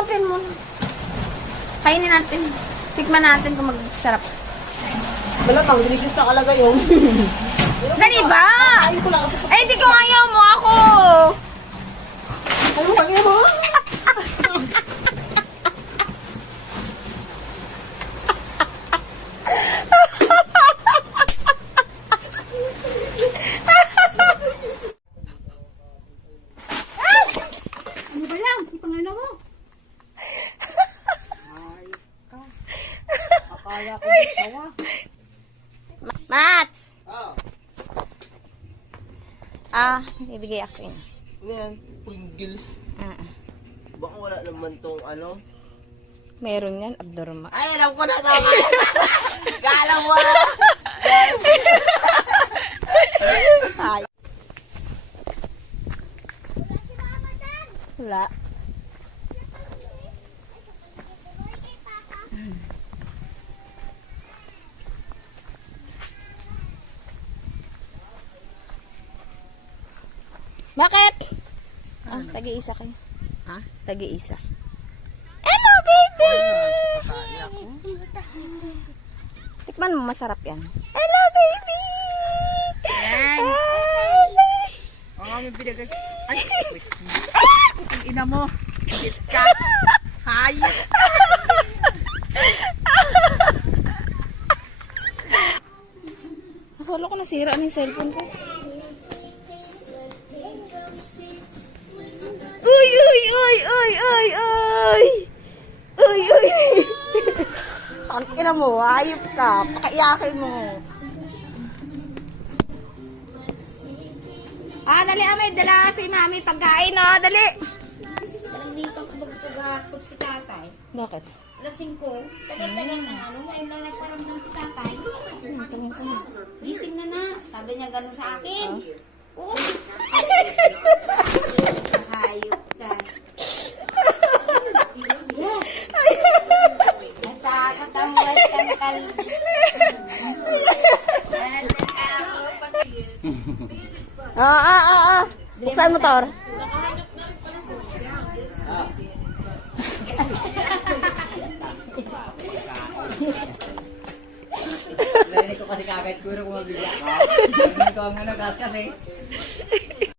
open mo. Kainin natin. Tikman natin kung magsarap. Malamang, diligis na kalagay yung. Dali ba? Ayun ko lang. Eh, hindi ko ayaw mo ako. Ano kagaya mo? Ano ba lang? Ipangala mo. Akala ko yung tawa. Mats! Ah, Ibigay ako sa inyo. Ano yan? Pringles. Baka wala naman tong ano. Meron yan, abnormal. Ay, alam ko na tama. Kala mo. Wala. Bakit? Tagi-isa kayo. Ha? Tagi-isa. Hello, baby! Tikman mo, masarap yan. Hello, baby! Yan. Ay! Ang aming binagay. Ay, wait. Ang ina mo. Higit ka. Hayop. Akala ko nasira na yung cellphone ko. Uy, uy, uy, uy, uy, uy! Uy, uy! Tangina mo, hayop ka. Pakaiyakin mo. Dali, may dala si mami pagkain, dali. Parang dito ako magpagakot si tatay. Bakit? Lasing ko. Tagal-tagal na ano. Ngayon lang nagparamdam si tatay. Gising na. Sabi niya ganun sa akin. Oo. Hayop ka. Natakot ang western kal. Buksan mo, Tor. Narinig ko kasi kagad ko rin kung mabigla ka. Narinig ko ang ano kasi.